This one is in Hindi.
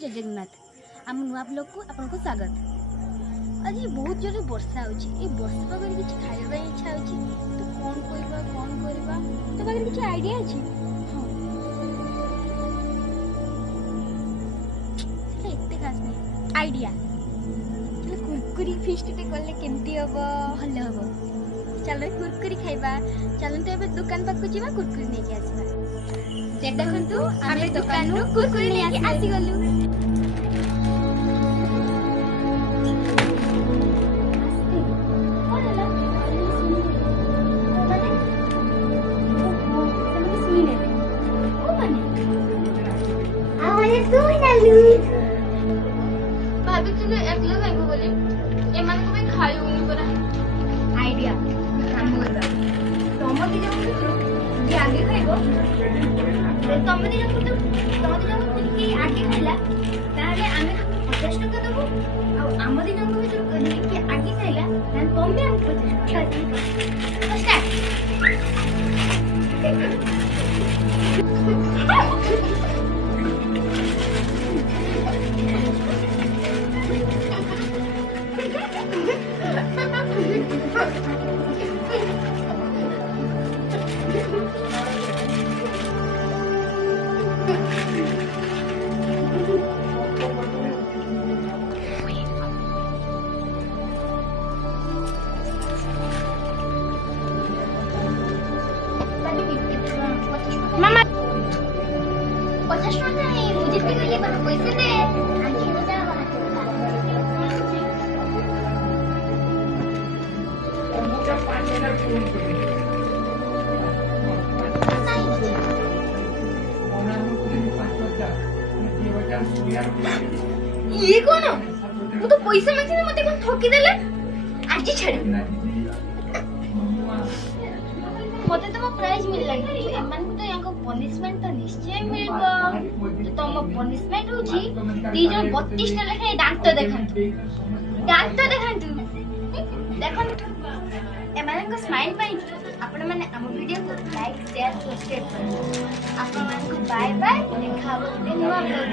जय जगन्नाथ आम नुआ ब्लॉग को आपको स्वागत। आज बहुत जोर वर्षा हो वर्षा पाखे किसी खाଇବା इच्छा हो तो कौन करवा तो पाखे किसी आइडिया अच्छी हाँ एत खास नहीं आइडिया कुरकुरी फिस्ट कले केमती हम भल हम चलो कुरकुरी खाइबा चलते ए दुकान पाक जा कुरकुरी नहीं आसवा देखु आम दुकान कुरकुरी नहीं आसीगलु भाविथिलु एकला खाइबो बोली एमान को भी खाइ होनी परा आइडिया काम करबा तमति जम जे आगे खाइबो तमति जम कि आगे खाइला ताले आमे 50 टका देबो आ आम दिन को कि आगे खाइला ताले तमे हम 50 टका स्टार्ट मामा 50 टका नहीं मुझे भी ले पर पैसे दे आगे हो जा ये कौन वो तो पैसा मांगते मते कौन ठकी देले आज छाड़ी मते तो प्राइज मिल लगी एमान तो याको पनिशमेंट तो निश्चय मिलबो तो तम पनिशमेंट होची ती जो 32 टा लेखे दांत देखंतु देखंतु एमान को स्माइल पाई आपण माने हम वीडियो को लाइक शेयर सब्सक्राइब करो आपण मान को बाय बाय देखाबो नवा ब्लॉग